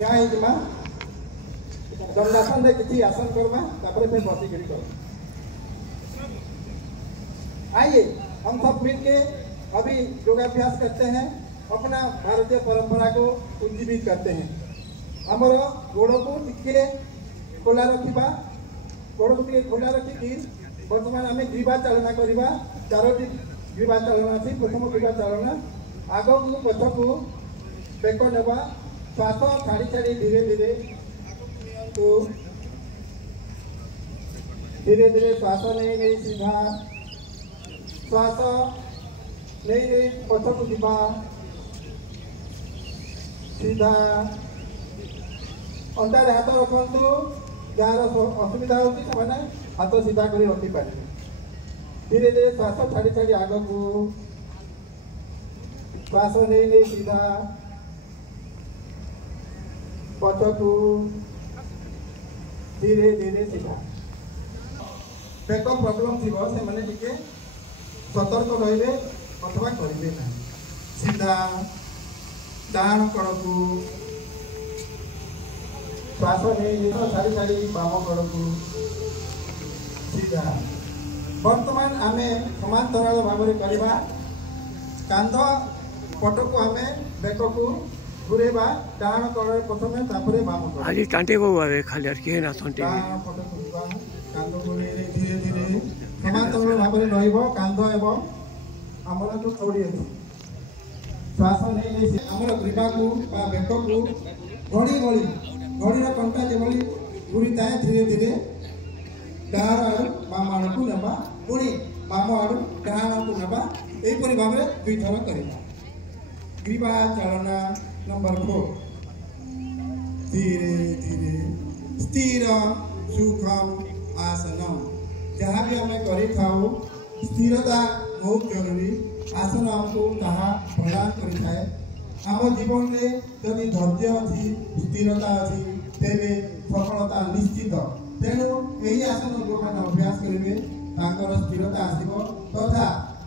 क्या है जमा दंडासन दे किसी आसन करमा तापर फिर बसी गिरी करो। आइए हम सब मिलके अभी योगाभ्यास करते हैं, अपना भारतीय परंपरा को उज्जीवित करते हैं। हमर गोड़ को टिके खोला रखिबा, गोड़ को टिके खोला रखिकी वर्तमान आम ग्रीवा चालना करवा। चारोटी ग्रीवा चालना अच्छी। प्रथम ग्रीवा चालना आग को पछ को बेक नेबा, श्वास छाड़ी छाड़ी धीरे धीरे तो धीरे धीरे श्वास नहीं नहीं सीधा श्वास नहीं नहीं पछ को जीवा सीधा। अंडार हाथ रखु जार असुविधा होने हाथ सीधा कर रखी पारे। धीरे धीरे श्वास छाड़ी छाड़ी आग को श्वास नहीं नहीं सीधा पछ को धीरे धीरे सीधा। बेक प्रॉब्लम थी से मैंने टिके सतर्क रही अथवा करेंगे ना। सीधा डाण कड़ को श्वास नहीं छाड़ी छाड़ी बाम कड़ को सीधा। वर्तमान आम समांतराल भाव में करवा। कांध पट को आम बेक को घुरेबा डाण कड़ प्रथम तापर बाम कड़। आज टांटे को आवे खाली के ना संटे डाण पट को जीवा कांध को धीरे धीरे समांतराल भाव में रहिबो। कांध एवं हमर जो थोड़ी है श्वास नहीं नहीं हमर ग्रीवा को बा बेक को घड़ी घड़ी घड़ी कंटा जेभली घूरी थाए धीरे धीरे डाण आड़ बाम आड़ को नेबा, पुणी बाम आड़ डाण को नेबा। एपरि भाव में 2 थर करबा। ग्रीवा चालना नंबर 4। धीरे धीरे स्थिर सुखम आसनम। जहाँ भी आम करें स्थिरता बहुत जरूरी। आसन आमको ताहा प्रदान करें। आम जीवन में जदि धैर्य अच्छी स्थिरता अच्छी तेरे सफलता निश्चित। तेणु यही आसन जो मैंने अभ्यास करेंगे स्थिरता आसो तथा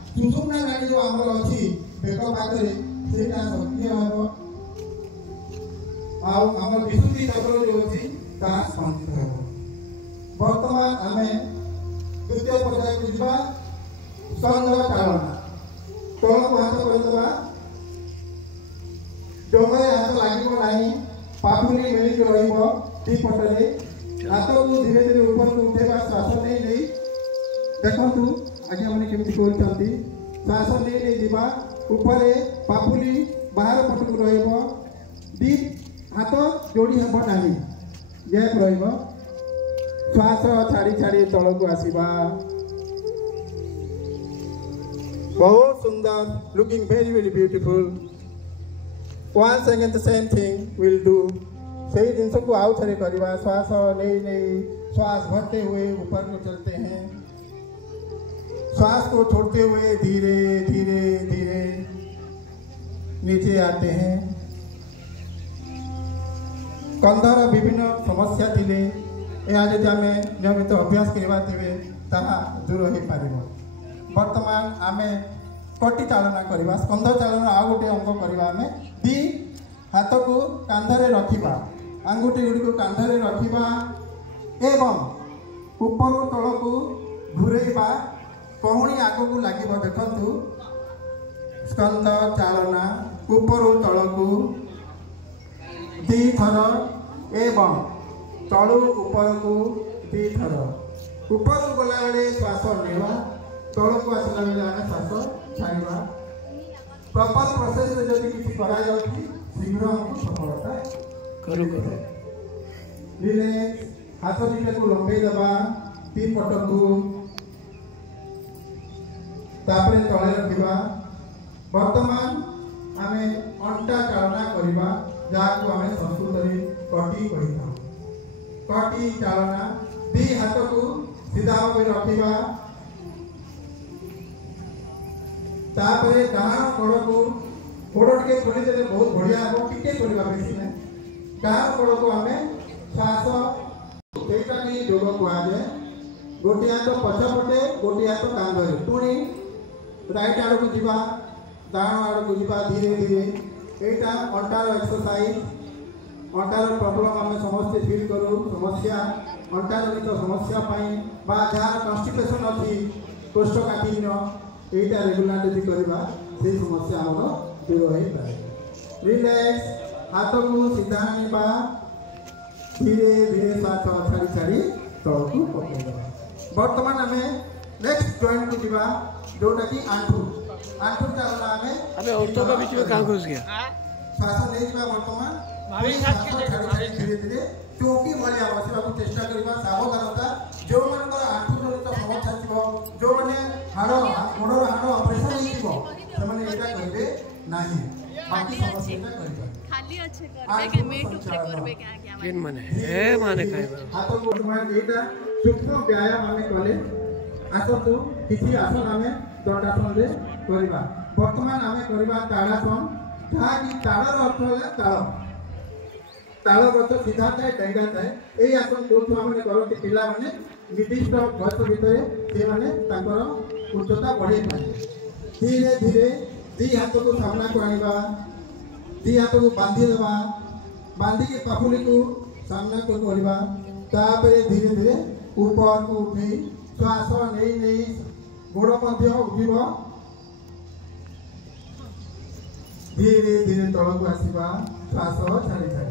सुषुम्ना नाड़ी जो आमर अच्छी बेक पाखे से सक्रिय हो आम विशुद्धि चक्र जो अच्छी स्पंदित हो। वर्तमान आम द्वितीय पर्याय को जीवा। स्कंद चालना तल को हाथ करदेवा। डोंगे हाथ लगे पापुली मिलिक रपटे हाथ को धीरे धीरे ऊपर को उठेगा। श्वास नहीं नहीं देखु आज्ञा मैंने केमती कर श्वास नहीं नहीं जीवा। ऊपर पापुली बाहर पट को री हाथ जोड़ी हम ना गैप श्वास छाड़ी छाड़ी तल को आसवा। बहुत सुंदर, looking very very beautiful. once again the same thing will do। सही जिनस को आउ थे करवा। श्वास नहीं नहीं श्वास भरते हुए ऊपर को चलते हैं, श्वास को छोड़ते हुए धीरे धीरे धीरे नीचे आते हैं। कंधर विभिन्न समस्या थिले यह जब आम नियमित अभ्यास करवा तेरे ताहा दूर हो पार। वर्तमान आम कटी चालना करवा। स्कंध चालना आउ गोटे अंग करवा। आम 2 हाथ को कांधरे रखा, आंगुठी गुड़ी को कांधरे रखा एवं ऊपर तल को घूरेबा। कहुणी आग को लगे देखु। स्कंध चालना ऊपर तल को 2 थर एवं तलु ऊपर को 2 थर। ऊपर को गला बेले श्वास नेवा, तल को आसला बेले आम श्वास छाड़ा। प्रॉपर प्रोसेस रे जदि किसी करा जाउछि शीघ्र हमको सफलता करू करू। रिलैक्स हाथ दिटा को लंबे दबा 3 पट को तापरे तले रखिबा। वर्तमान आमे अंटा चालना करबा जहाँ को आमे संस्कृत रे कटी कहिता। कटी चालना 2 हाथ को सीधा भाव रखिबा। तापरे डाण कड़ को गोड़ टे खोली देले बहुत बढ़िया हो। टिके करबा बेसी ना। डाण कड़ को आमे श्वास सेटा भी योग को आजे। गोटे हाथ पछपटे गोटे हाथ कांधरे, पुणी राइट आड़ को जीवा, डाण आड़ को जीवा धीरे धीरे। एटा अंटार एक्सरसाइज। अंटार प्रॉब्लम आम समस्ते फील करूँ समस्या अंटा जनित समस्या बा जहाँ कन्स्टिपेशन अच्छी कोष्ठकाठिन्य यहीटा रेगुलर यदि करवा से समस्या आम दूर हो पाए। रिलैक्स हाथ को सीधा आने धीरे धीरे श्वास छाड़ी छाड़ी तल को पकड़ बर्तमान आम नेक्स्ट जॉइंट को जीवा जोटा कि आंठू आंठू चालना अबे औरतों का बीच में कहाँ घुस गया श्वास नहीं जीवा बर्तमान धीरे धीरे चौकी भाया बसवा को चेष्टा करबा सावधानता जो मानकर आंठू जनित समस्या थिबो जो माने हाड़ गोड़र हाड़ ऑपरेशन हिथिबो से माने एटा करबे नाही बाकी समस्या करबे खाली अच्छे करबे के मेट ऊपर करबे क्या क्या किन माने हे माने काय हाथ को मान एटा सूक्ष्म व्यायाम हमें कले आसतु किछि आसन हमें दंडासन रे करबा वर्तमान हमें करबा ताड़ासन जहाँ कि ताड़र अर्थ है ताड़ ताल गच सीधा थाए डेंगा थाए यही आसन जो छुआ मैंने करते पिला माने निर्दिष्ट बयस भितर से उच्चता बढ़े पाए। धीरे धीरे दी हाथ को सामना को आनिबा दी हाथ को बांधी देवा बांधी के पापुली को सामना को करबा तापरे धीरे धीरे ऊपर को उठी श्वास नहीं नहीं गोड़ मध्य उठिबो धीरे धीरे तल को आसीबा श्वास छाड़ी छाड़ी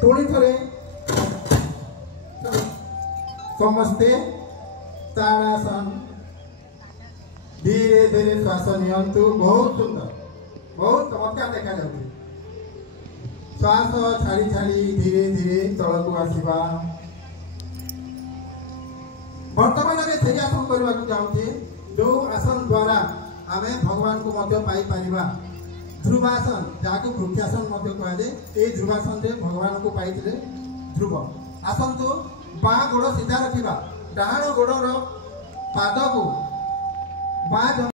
पुणी थे समस्ते ताड़ासन धीरे धीरे श्वास नियंतु बहुत सुंदर बहुत चमत्कार देखा जाए श्वास छाड़ी छाड़ी धीरे धीरे तल को आसवा बर्तमान आम से आसन करने को चाहूँगे जो आसन द्वारा आम भगवान को मध्य पाई पारिबा ध्रुवासन जहाँ को वृक्षासन कहुए ये ध्रुवासन रे भगवान को पाई ध्रुव आसन तो बाँ गोड़ सीधा रखा डाहाण गोड़र पाद को बाँ